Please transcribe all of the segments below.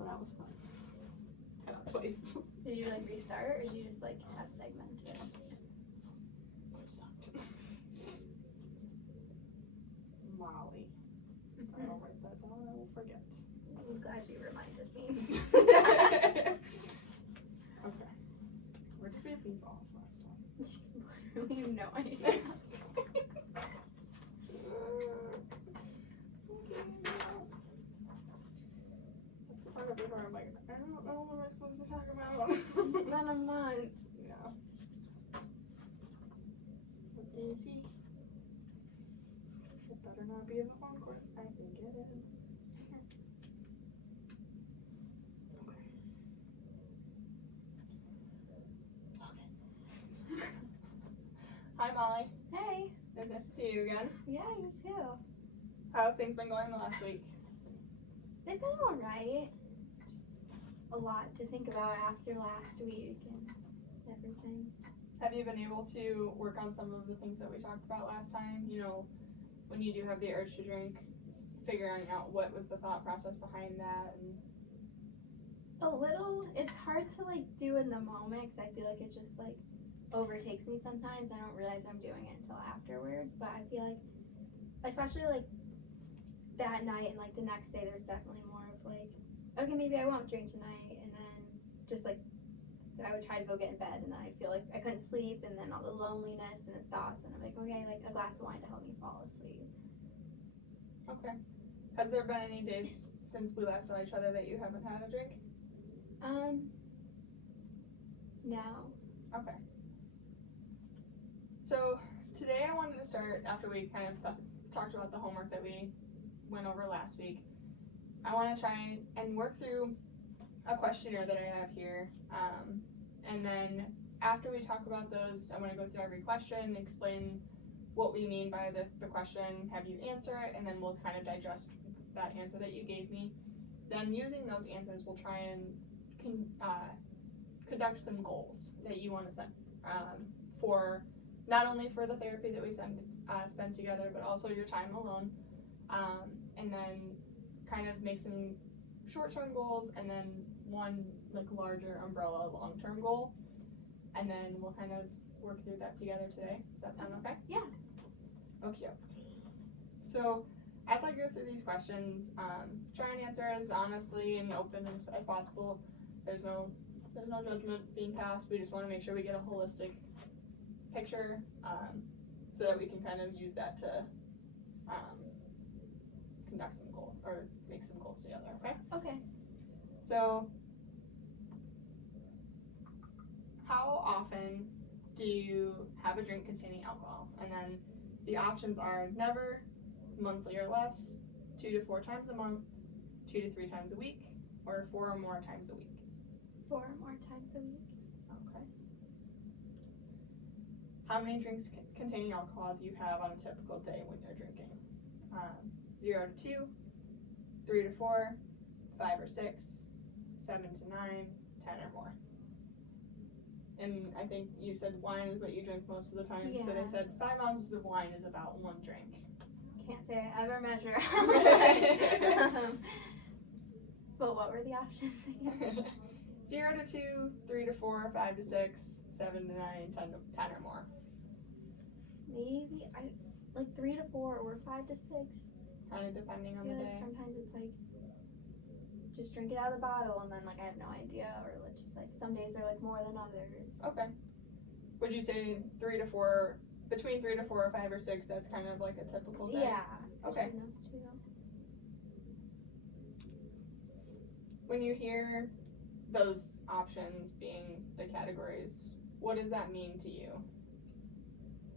so that was fun. Got up twice. Did you like restart or did you just like have segment? Yeah. Which sucked. Molly. I will write that down, I will forget. I'm glad you reminded me. Okay. Where did we leave off last time? Literally no idea. I'm like, I don't know what am I supposed to talk about. It's been a month. Yeah. What do you see? It better not be the phone cord. I think it is. Okay. Hi Molly. Hey. It's nice to see you again. Yeah, you too. How have things been going the last week? They've been alright. Just a lot to think about after last week and everything. Have you been able to work on some of the things that we talked about last time? You know, when you do have the urge to drink, figuring out what was the thought process behind that, and A little. It's hard to like do in the moment because I feel like it just like overtakes me sometimes. I don't realize I'm doing it until afterwards. But I feel like, especially like that night and like the next day, there's definitely more of like, okay, maybe I won't drink tonight, and then just like I would try to go get in bed, and then I'd feel like I couldn't sleep, and then all the loneliness and the thoughts, and I'm like, okay, like a glass of wine to help me fall asleep. okay. Has there been any days since we last saw each other that you haven't had a drink? No. Okay. So today I wanted to start, after we kind of talked about the homework that we went over last week, I want to try and work through a questionnaire that I have here, and then after we talk about those, I want to go through every question, explain what we mean by the question, have you answer it, and then we'll kind of digest that answer that you gave me. Then using those answers, we'll try and conduct some goals that you want to set for not only for the therapy that we spend together, but also your time alone, and then kind of make some short-term goals and then one like larger umbrella long-term goal, and then we'll kind of work through that together today. Does that sound okay? Yeah. Okay. So as I go through these questions, try and answer as honestly and open as possible. There's no judgment being passed. We just want to make sure we get a holistic picture, so that we can kind of use that to conduct some goals or make some goals together. Okay. Okay. So, how often do you have a drink containing alcohol? And then the options are never, monthly or less, 2 to 4 times a month, 2 to 3 times a week, or 4 or more times a week. 4 or more times a week. Okay. How many drinks containing alcohol do you have on a typical day when you're drinking? 0 to 2, 3 to 4, 5 or 6, 7 to 9, 10 or more. And I think you said wine is what you drink most of the time. Yeah. So they said 5 ounces of wine is about 1 drink. Can't say I ever measure. But what were the options again? 0 to 2, 3 to 4, 5 to 6, 7 to 9, 10 or more. Maybe I like 3 to 4 or 5 to 6. Kind of depending on I the feel day. like sometimes it's like just drink it out of the bottle and then like I have no idea, or like just like some days are like more than others. Okay. Would you say 3 to 4, between 3 to 4 or 5 or 6, that's kind of like a typical day? Yeah. Okay. Between those two. When you hear those options being the categories, what does that mean to you?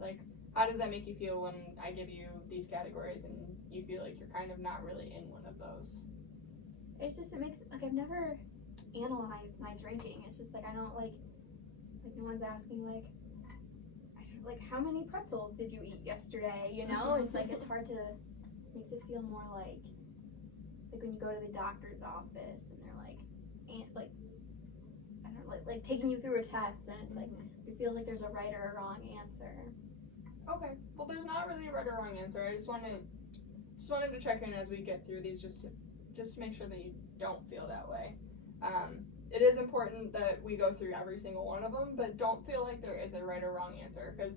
Like, how does that make you feel when I give you these categories and you feel like you're kind of not really in one of those? It's just, it makes, like, I've never analyzed my drinking. It's just like, I don't like no one's asking like, I don't like, how many pretzels did you eat yesterday? You know, it's like, it's hard to, makes it feel more like when you go to the doctor's office and they're like, I don't know, like taking you through a test, and it's like, it feels like there's a right or a wrong answer. Okay. Well, there's not really a right or wrong answer. I just wanted to check in as we get through these, just just to make sure that you don't feel that way. It is important that we go through every single one of them, but don't feel like there is a right or wrong answer, because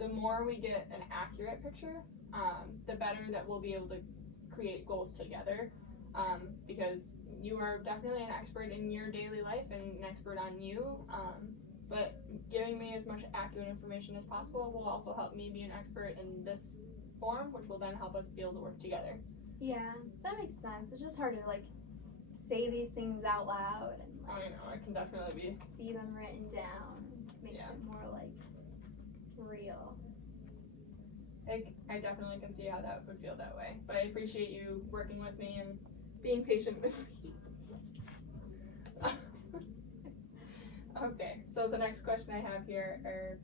the more we get an accurate picture, the better that we'll be able to create goals together, because you are definitely an expert in your daily life and an expert on you, but giving me as much accurate information as possible will also help me be an expert in this form, which will then help us be able to work together. Yeah, that makes sense. It's just hard to like say these things out loud and like, I know, it can definitely be. see them written down. Makes Yeah. it more like real. I definitely can see how that would feel that way, but I appreciate you working with me and being patient with me. Okay, so the next question I have here are,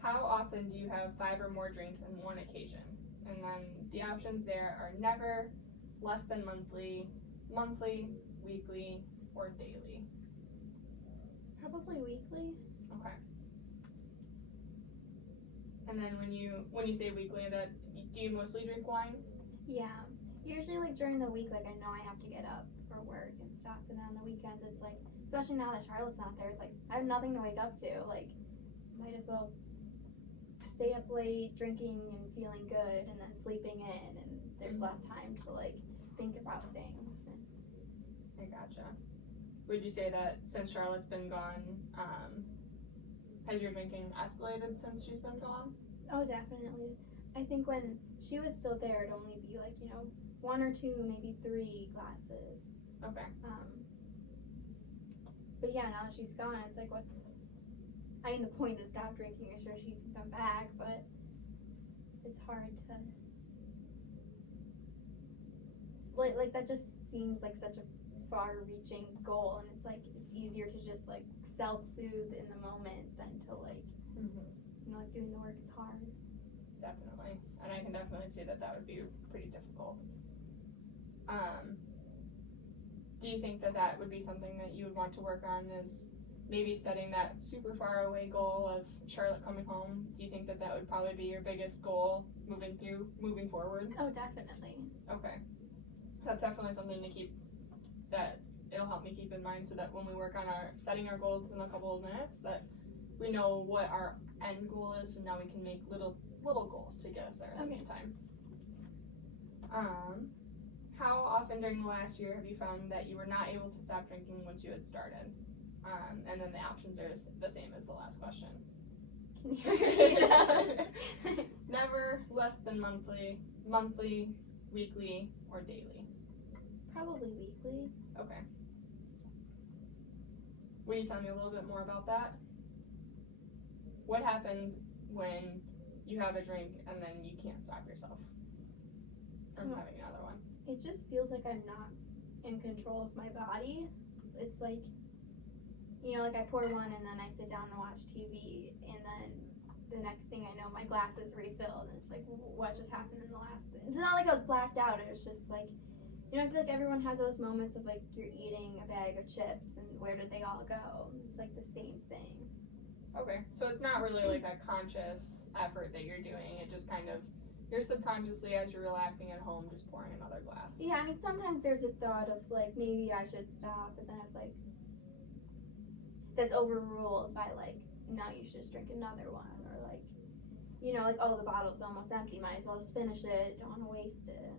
how often do you have 5 or more drinks on one occasion? And then the options there are never, less than monthly, monthly, weekly, or daily. Probably weekly. Okay. And then when you say weekly, that do you mostly drink wine? Yeah. Usually like during the week, like I know I have to get up for work and stuff, and then on the weekends it's like, especially now that Charlotte's not there, it's like I have nothing to wake up to. Like, might as well stay up late drinking and feeling good, and then sleeping in, and there's less time to like think about things. And I gotcha. Would you say that since Charlotte's been gone, has your drinking escalated since she's been gone? oh, definitely. I think when she was still there, it'd only be like 1 or 2, maybe 3 glasses. Okay. But yeah, now that she's gone, it's like what's. I mean, the point is stop drinking so she can come back, but it's hard to. Like that just seems like such a far-reaching goal, and it's like it's easier to just like self-soothe in the moment than to like like doing the work is hard. Definitely, and I can definitely see that would be pretty difficult. Do you think that would be something that you would want to work on, is maybe setting that super far away goal of Charlotte coming home? Do you think that would probably be your biggest goal moving forward? Oh, definitely. Okay. That's definitely something to keep, that it'll help me keep in mind, so that when we work on setting our goals in a couple of minutes, that we know what our end goal is, and now we can make little goals to get us there in the meantime. How often during the last year have you found that you were not able to stop drinking once you had started? And then the options are the same as the last question. Can you repeat those? Never, less than monthly, weekly, or daily. Probably weekly. Okay. Will you tell me a little bit more about that? What happens when you have a drink and then you can't stop yourself from having another one? It just feels like I'm not in control of my body. It's like, like I pour one and then I sit down to watch TV, and then the next thing I know my glass is refilled, and it's like, what just happened in the last thing? It's not like I was blacked out, it was just like, I feel like everyone has those moments of like you're eating a bag of chips and where did they all go? It's like the same thing. Okay, so it's not really like a conscious effort that you're doing, it just kind of, you're subconsciously, as you're relaxing at home, just pouring another glass. Yeah, I mean, sometimes there's a thought of like, maybe I should stop, but then it's like, that's overruled by like, no, you should just drink another one, or like, like, oh, the bottle's almost empty, might as well just finish it, don't want to waste it.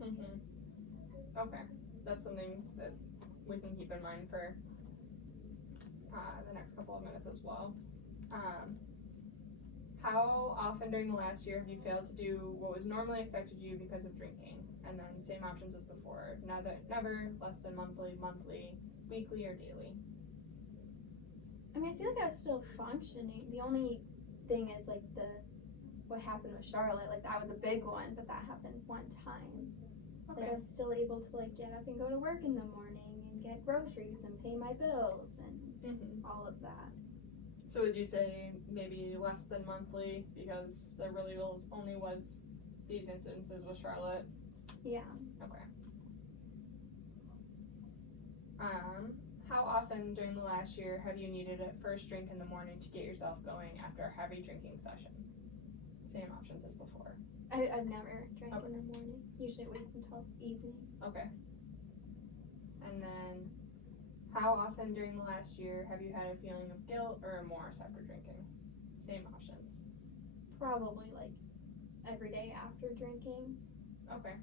Okay, that's something that we can keep in mind for the next couple of minutes as well. How often during the last year have you failed to do what was normally expected of you because of drinking? And then same options as before. Never, less than monthly, weekly, or daily. I mean, I feel like I was still functioning. The only thing is like what happened with Charlotte, like that was a big one, but that happened one time. Okay. Like I was still able to like get up and go to work in the morning and get groceries and pay my bills and all of that. So would you say maybe less than monthly, because there really only was these incidences with Charlotte? Yeah. Okay. How often during the last year have you needed a first drink in the morning to get yourself going after a heavy drinking session? Same options as before. I've never drank in the morning. Usually it waits until evening. Okay. And then, how often during the last year have you had a feeling of guilt or remorse after drinking? Same options. Probably like every day after drinking. Okay.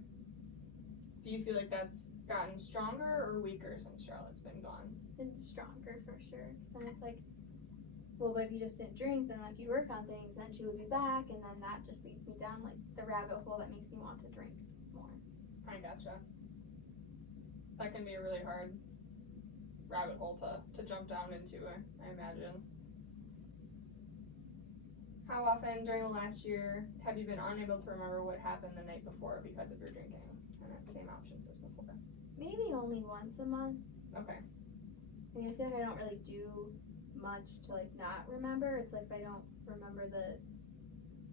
Do you feel like that's gotten stronger or weaker since Charlotte's been gone? It's stronger for sure. Because then it's like, well, but if you just didn't drink, then like you work on things, then she would be back, and then that just leads me down like the rabbit hole that makes me want to drink more. I gotcha. That can be a really hard rabbit hole to jump down into, I imagine. How often during the last year have you been unable to remember what happened the night before because of your drinking? And then same options as before. Maybe only once a month. Okay. I mean, I feel like I don't really do much to like not remember. It's like if I don't remember the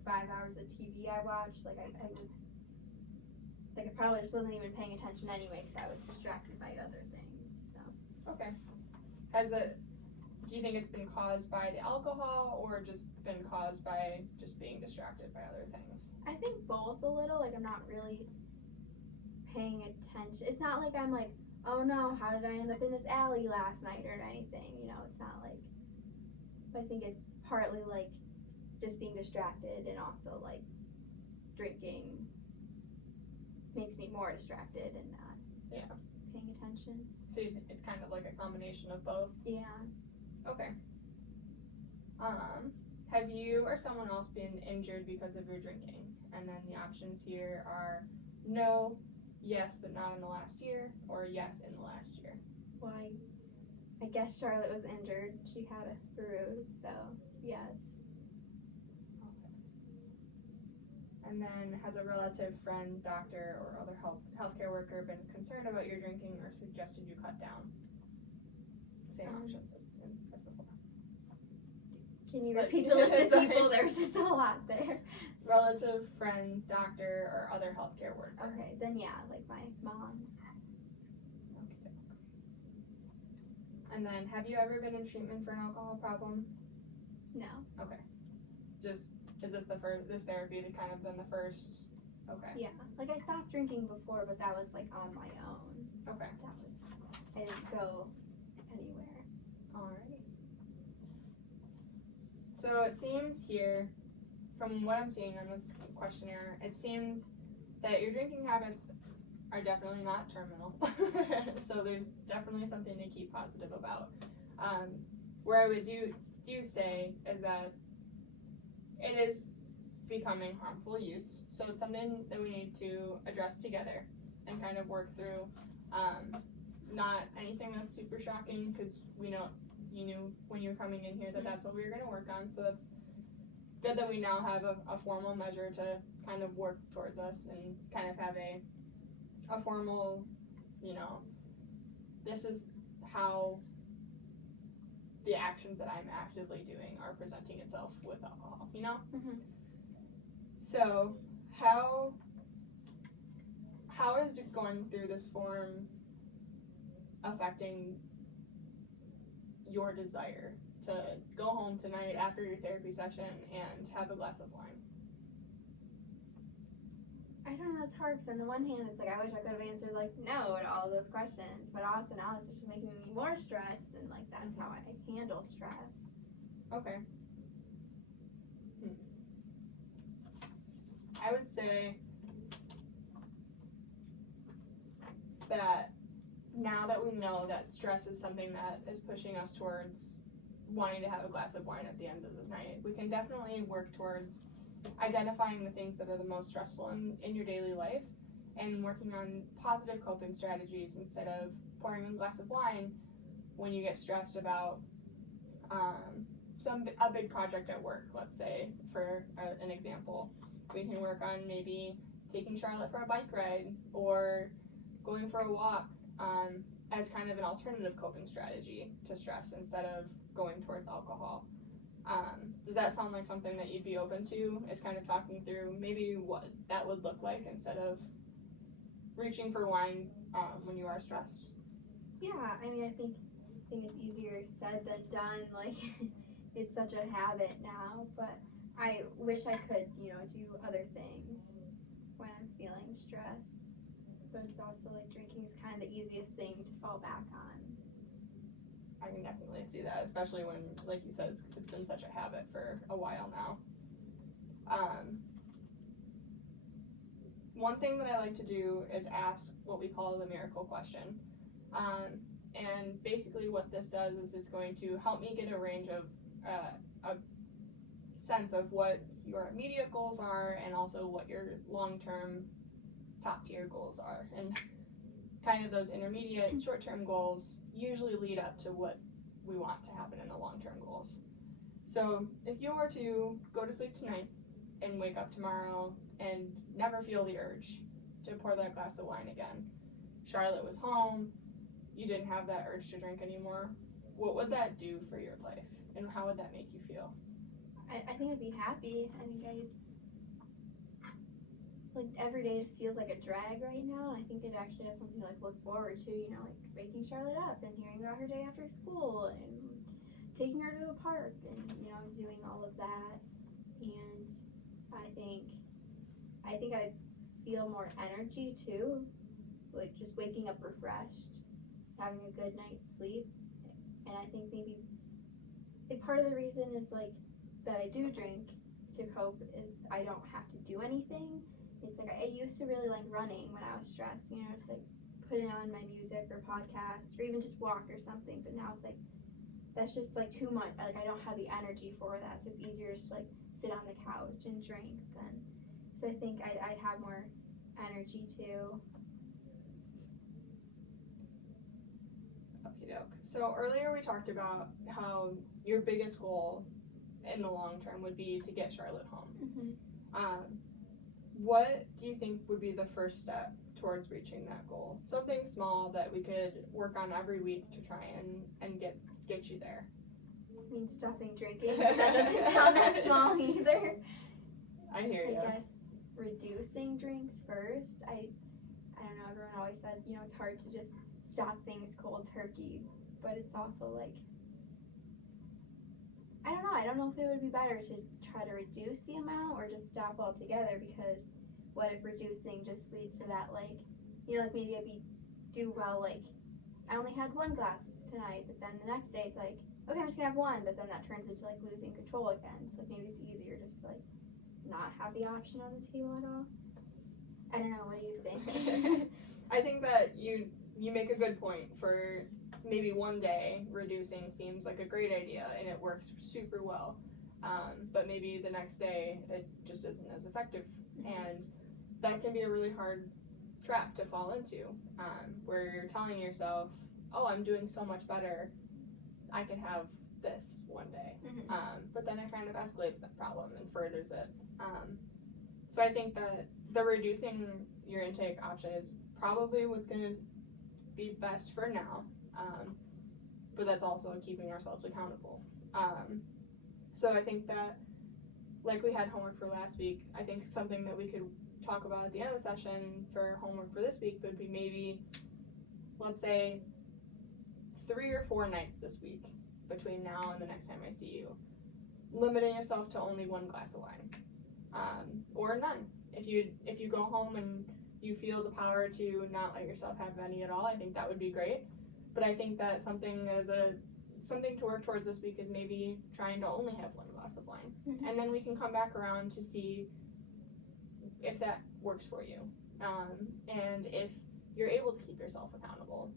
5 hours of TV I watched, like I would, like I probably just wasn't even paying attention anyway because I was distracted by other things. So. Okay. Do you think it's been caused by the alcohol or just been caused by just being distracted by other things? I think both a little. Like I'm not really paying attention. It's not like I'm like, oh no, how did I end up in this alley last night or anything? You know, it's not like. I think it's partly like just being distracted and also like drinking makes me more distracted and not paying attention. So it's kind of like a combination of both? Yeah. Okay. Have you or someone else been injured because of your drinking? And then the options here are no, yes, but not in the last year, or yes, in the last year. Why? I guess Charlotte was injured. She had a bruise, so yes. Okay. And then has a relative, friend, doctor, or other healthcare worker been concerned about your drinking or suggested you cut down? Same options as before. Can you repeat the list of people? There's just a lot there. Relative, friend, doctor, or other healthcare worker. Okay, then yeah, like my mom. Okay. And then, have you ever been in treatment for an alcohol problem? No. Okay. Just, is this this therapy that kind of been the first? Okay. Yeah, like I stopped drinking before, but that was like on my own. Okay. I didn't go anywhere. Alrighty. So it seems here, from what I'm seeing on this questionnaire, it seems that your drinking habits are definitely not terminal. So there's definitely something to keep positive about. Where I would do say is that it is becoming harmful use. So it's something that we need to address together and kind of work through. Not anything that's super shocking because we know you knew when you were coming in here that that's what we were going to work on. So that's good that we now have a formal measure to kind of work towards us and kind of have a formal, this is how the actions that I'm actively doing are presenting itself with alcohol, Mm-hmm. So how is going through this form affecting your desire to go home tonight after your therapy session and have a glass of wine? I don't know, it's hard because on the one hand it's like I wish I could have answered like no to all of those questions, but also now it's just making me more stressed and like that's how I handle stress. Okay. I would say that now that we know that stress is something that is pushing us towards wanting to have a glass of wine at the end of the night, we can definitely work towards identifying the things that are the most stressful in your daily life and working on positive coping strategies instead of pouring a glass of wine when you get stressed about a big project at work, let's say, for an example. We can work on maybe taking Charlotte for a bike ride or going for a walk as kind of an alternative coping strategy to stress instead of going towards alcohol. Does that sound like something that you'd be open to, is kind of talking through maybe what that would look like instead of reaching for wine when you are stressed? Yeah, I mean I think it's easier said than done, like it's such a habit now, but I wish I could, do other things when I'm feeling stressed. but it's also like drinking is kind of the easiest thing to fall back on. I can definitely see that, especially when, like you said, it's been such a habit for a while now. One thing that I like to do is ask what we call the miracle question. And basically what this does is it's going to help me get a range of, a sense of what your immediate goals are and also what your long-term top tier goals are. And kind of those intermediate short-term goals usually lead up to what we want to happen in the long-term goals. So if you were to go to sleep tonight and wake up tomorrow and never feel the urge to pour that glass of wine again, Charlotte was home, you didn't have that urge to drink anymore, what would that do for your life and how would that make you feel? I think I'd be happy. I think like every day just feels like a drag right now, and I think it actually has something to like look forward to, you know, like waking Charlotte up and hearing about her day after school and taking her to a park and, you know, I was doing all of that, and I think I'd feel more energy too, like just waking up refreshed, having a good night's sleep, and I think maybe like part of the reason is like that I do drink to cope is I don't have to do anything. It's like I used to really like running when I was stressed, you know, just like putting on my music or podcast or even just walk or something. But now it's like that's just like too much. Like I don't have the energy for that, so it's easier to just like sit on the couch and drink then. So I think I'd have more energy too. Okie doke. So earlier we talked about how your biggest goal in the long term would be to get Charlotte home. Mm-hmm. What do you think would be the first step towards reaching that goal? Something small that we could work on every week to try and get you there. I mean, stopping drinking. That doesn't sound that small either. I hear you. I guess reducing drinks first. I don't know. Everyone always says, you know, it's hard to just stop things cold turkey, but it's also like I don't know. I don't know if it would be better to try to reduce the amount or just stop altogether, because what if reducing just leads to that, like, you know, like maybe do well, like, I only had one glass tonight, but then the next day it's like, okay, I'm just gonna have one, but then that turns into like losing control again. So maybe it's easier just to like not have the option on the table at all. I don't know. What do you think? I think that you make a good point. For maybe one day, reducing seems like a great idea and it works super well. But maybe the next day it just isn't as effective. And that can be a really hard trap to fall into, where you're telling yourself, oh, I'm doing so much better, I can have this one day. But then it kind of escalates that problem and furthers it. So I think that the reducing your intake option is probably what's going to be best for now. But that's also keeping ourselves accountable. So I think that, like we had homework for last week, I think something that we could talk about at the end of the session for homework for this week would be maybe, let's say, 3 or 4 nights this week between now and the next time I see you, limiting yourself to only 1 glass of wine, or none. If you go home and you feel the power to not let yourself have any at all, I think that would be great. But I think that something to work towards this week is maybe trying to only have 1 glass of wine, and then we can come back around to see if that works for you, and if you're able to keep yourself accountable.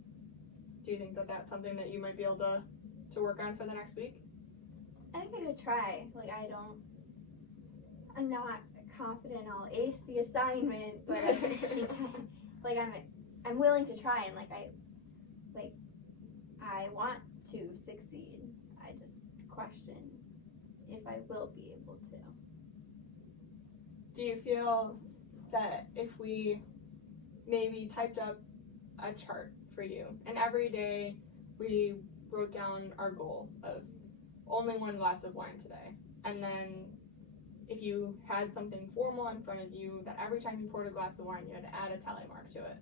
Do you think that that's something that you might be able to work on for the next week? I think I could try. Like I'm not confident I'll ace the assignment, but I think I'm willing to try, and I want to succeed. I just question if I will be able to. Do you feel that if we maybe typed up a chart for you and every day we wrote down our goal of only 1 glass of wine today, and then if you had something formal in front of you that every time you poured a glass of wine you had to add a tally mark to it,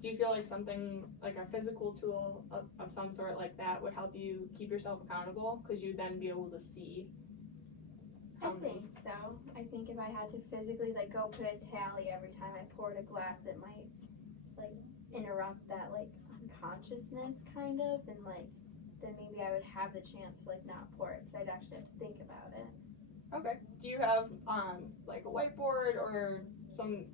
do you feel like something like a physical tool of some sort like that would help you keep yourself accountable, because you'd then be able to see? I think so. I think if I had to physically like go put a tally every time I poured a glass, it might like interrupt that like unconsciousness kind of, and like then maybe I would have the chance to like not pour it because I'd actually have to think about it. Okay. Do you have like a whiteboard or some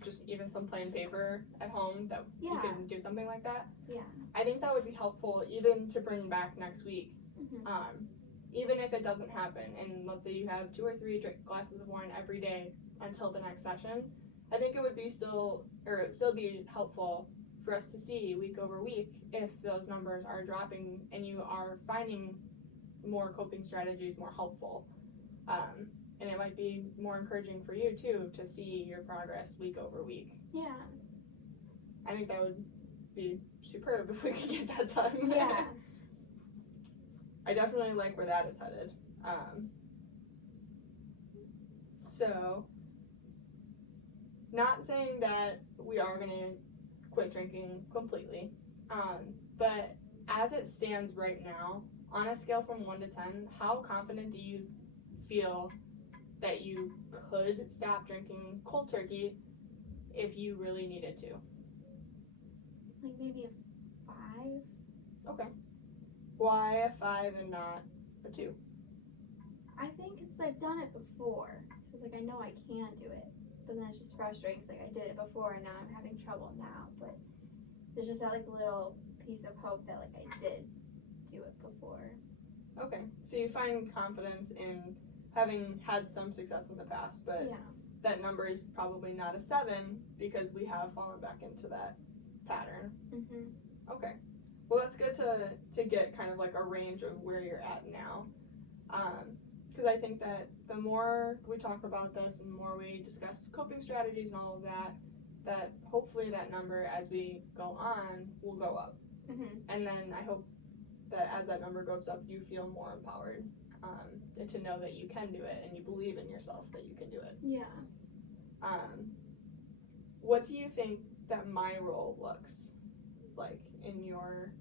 plain paper at home that you Yeah. can do something like that? Yeah. I think that would be helpful even to bring back next week. Mhm. Even if it doesn't happen, and let's say you have 2 or 3 glasses of wine every day until the next session, I think it would be still be helpful for us to see week over week if those numbers are dropping and you are finding more coping strategies more helpful. And it might be more encouraging for you too to see your progress week over week. Yeah. I think that would be superb if we could get that done. Yeah. I definitely like where that is headed. So, not saying that we are going to quit drinking completely, but as it stands right now, on a scale from 1 to 10, how confident do you feel that you could stop drinking cold turkey if you really needed to? Like maybe a 5. Okay. Why a 5 and not a 2? I think it's I've done it before, so it's like I know I can do it, but then it's just frustrating. 'Cause like I did it before and now I'm having trouble now. But there's just that like little piece of hope that like I did do it before. Okay, so you find confidence in having had some success in the past, but Yeah. that number is probably not a 7 because we have fallen back into that pattern. Mhm. Okay. Well, that's good to get kind of like a range of where you're at now. Because I think that the more we talk about this and the more we discuss coping strategies and all of that, that hopefully that number as we go on will go up. Mhm. And then I hope that as that number goes up, you feel more empowered and to know that you can do it and you believe in yourself that you can do it. Yeah. What do you think that my role looks like in your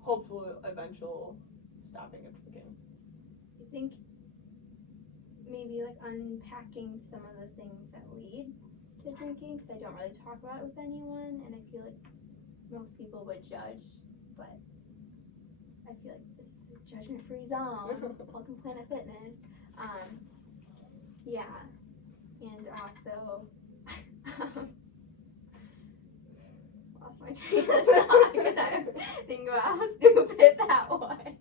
hopeful eventual stopping of drinking? I think maybe like unpacking some of the things that lead to drinking, because I don't really talk about it with anyone, and I feel like most people would judge, but I feel like this is a judgment-free zone. Welcome Planet Fitness. Yeah, and also lost my train of thought because I was thinking about how stupid that was.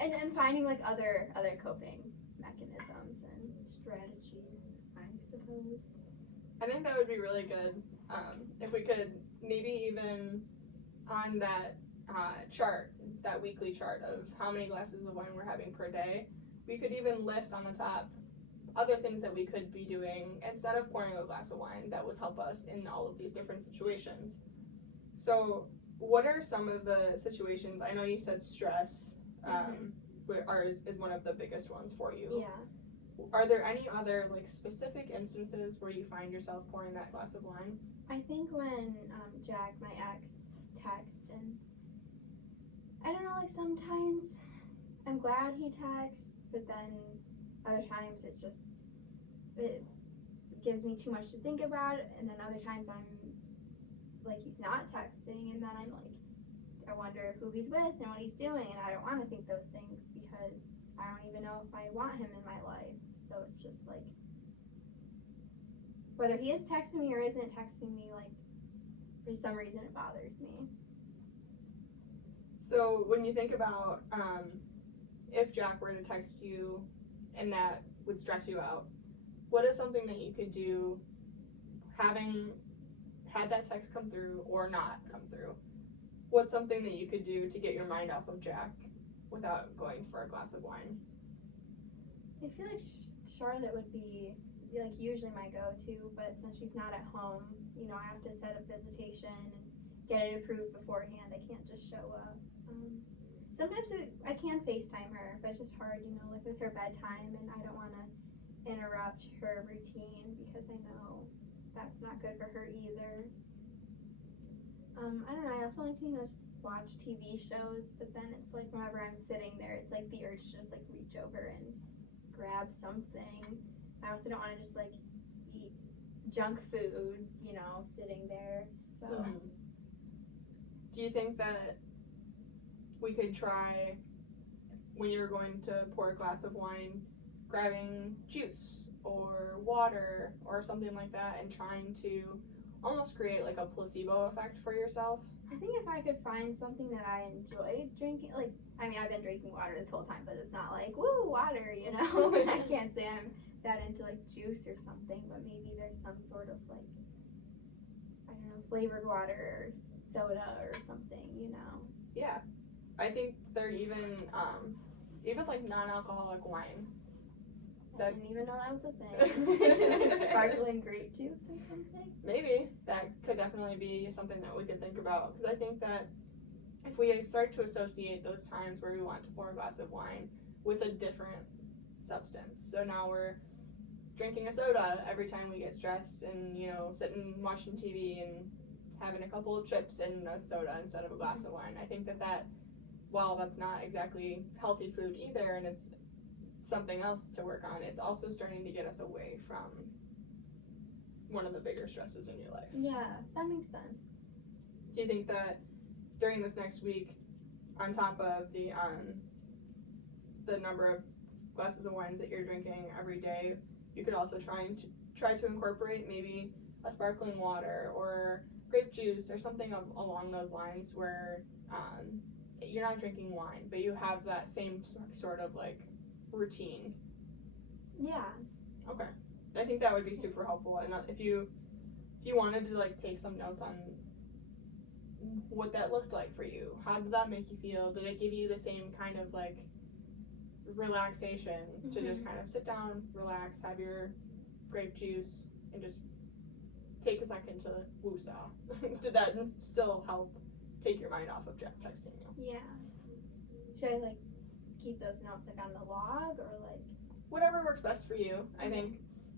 And finding like other coping mechanisms and strategies, I suppose. I think that would be really good if we could maybe even on that chart, that weekly chart of how many glasses of wine we're having per day, we could even list on the top other things that we could be doing instead of pouring a glass of wine that would help us in all of these different situations. So what are some of the situations? I know you said stress is one of the biggest ones for you. Yeah. Are there any other like specific instances where you find yourself pouring that glass of wine? I think when Jack, my ex, texts, and I don't know, like sometimes I'm glad he texts, but then other times it gives me too much to think about, and then other times I'm like he's not texting, and then I'm like I wonder who he's with and what he's doing, and I don't want to think those things because I don't even know if I want him in my life. So it's just like whether he is texting me or isn't texting me, like for some reason it bothers me. So when you think about if Jack were to text you and that would stress you out, what is something that you could do having had that text come through or not come through? What's something that you could do to get your mind off of Jack without going for a glass of wine? I feel like Charlotte would be like usually my go-to, but since she's not at home, you know, I have to set a visitation and get it approved beforehand. I can't just show up. Sometimes I can FaceTime her, but it's just hard, you know, like with her bedtime, and I don't want to interrupt her routine because I know that's not good for her either. I don't know, I also like to, you know, just watch TV shows, but then it's like whenever I'm sitting there, it's like the urge to just like reach over and grab something. I also don't want to just like eat junk food, you know, sitting there. So Do you think that we could try, when you're going to pour a glass of wine, grabbing juice or water or something like that and trying to almost create like a placebo effect for yourself? I think if I could find something that I enjoyed drinking, like, I mean, I've been drinking water this whole time, but it's not like, woo, water, you know? I can't say I'm that into like juice or something, but maybe there's some sort of like, I don't know, flavored water or soda or something, you know? Yeah. I think they're even like non-alcoholic wine. I didn't even know that was a thing. Sparkling grape juice or something? Maybe. That could definitely be something that we could think about. Because I think that if we start to associate those times where we want to pour a glass of wine with a different substance. So now we're drinking a soda every time we get stressed and, you know, sitting watching TV and having a couple of chips and a soda instead of a glass of wine. I think that while that's not exactly healthy food either, and it's something else to work on, it's also starting to get us away from one of the bigger stresses in your life. Yeah, that makes sense. Do you think that during this next week, on top of the number of glasses of wines that you're drinking every day, you could also try to incorporate maybe a sparkling water or grape juice or something along those lines where you're not drinking wine, but you have that same sort of like routine? Yeah. Okay. I think that would be super helpful. And if you wanted to like take some notes on what that looked like for you, how did that make you feel? Did it give you the same kind of like relaxation to just kind of sit down, relax, have your grape juice, and just take a second to woo-saw? Did that still help take your mind off of Jack texting you? Yeah. Should I like keep those notes like on the log or like? Whatever works best for you. I think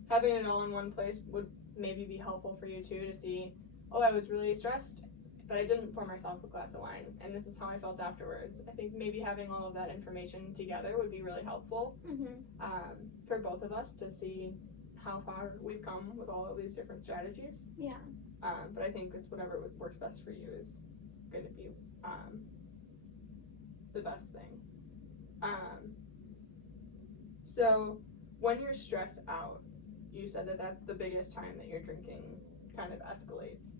having it all in one place would maybe be helpful for you too, to see, oh, I was really stressed, but I didn't pour myself a glass of wine, and this is how I felt afterwards. I think maybe having all of that information together would be really helpful for both of us to see how far we've come with all of these different strategies. Yeah. But I think it's whatever works best for you is going to be the best thing. So when you're stressed out, you said that that's the biggest time that your drinking kind of escalates.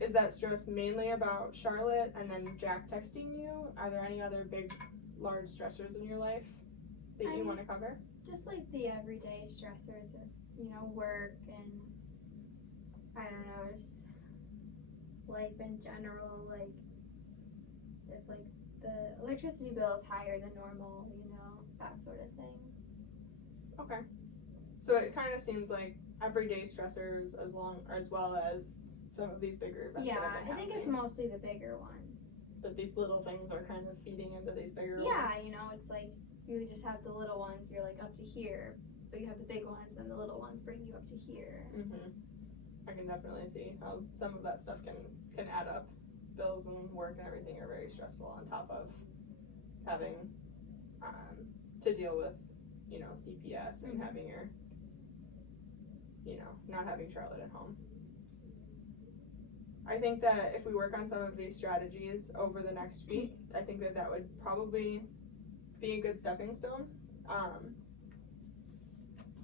Is that stress mainly about Charlotte and then Jack texting you? Are there any other big, large stressors in your life that you want to cover? Just like the everyday stressors of, you know, work and, I don't know, just life in general. Like, if like the electricity bill is higher than normal, you know, that sort of thing. Okay. So it kind of seems like everyday stressors as well as some of these bigger events. Yeah, that have been I think it's happening. mostly the bigger ones. But these little things are kind of feeding into these bigger ones. Yeah, you know, it's like you just have the little ones, you're like up to here, but you have the big ones, and the little ones bring you up to here. I can definitely see how some of that stuff can add up. Bills and work and everything are very stressful, on top of having to deal with, you know, CPS and having your, you know, not having Charlotte at home. I think that if we work on some of these strategies over the next week, I think that would probably be a good stepping stone.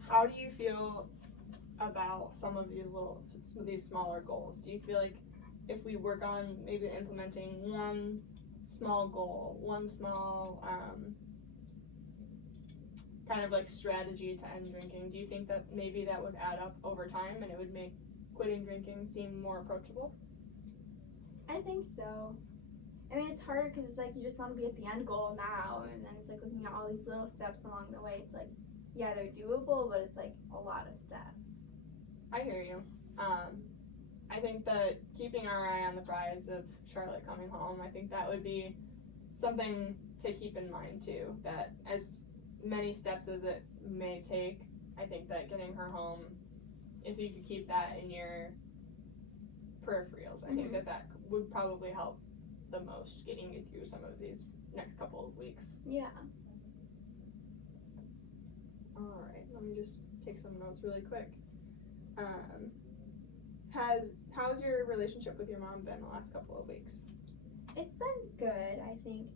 How do you feel about some of these smaller goals? Do you feel like if we work on maybe implementing one small goal, one small kind of like strategy to end drinking, do you think that maybe that would add up over time and it would make quitting drinking seem more approachable? I think so. I mean, it's harder because it's like you just want to be at the end goal now, and then it's like looking at all these little steps along the way. It's like, yeah, they're doable, but it's like a lot of steps. I hear you. I think that keeping our eye on the prize of Charlotte coming home, I think that would be something to keep in mind too, that as many steps as it may take, I think that getting her home, if you could keep that in your peripherals, I think that would probably help the most, getting you through some of these next couple of weeks. Yeah. Alright, let me just take some notes really quick. How's your relationship with your mom been the last couple of weeks? It's been good, I think.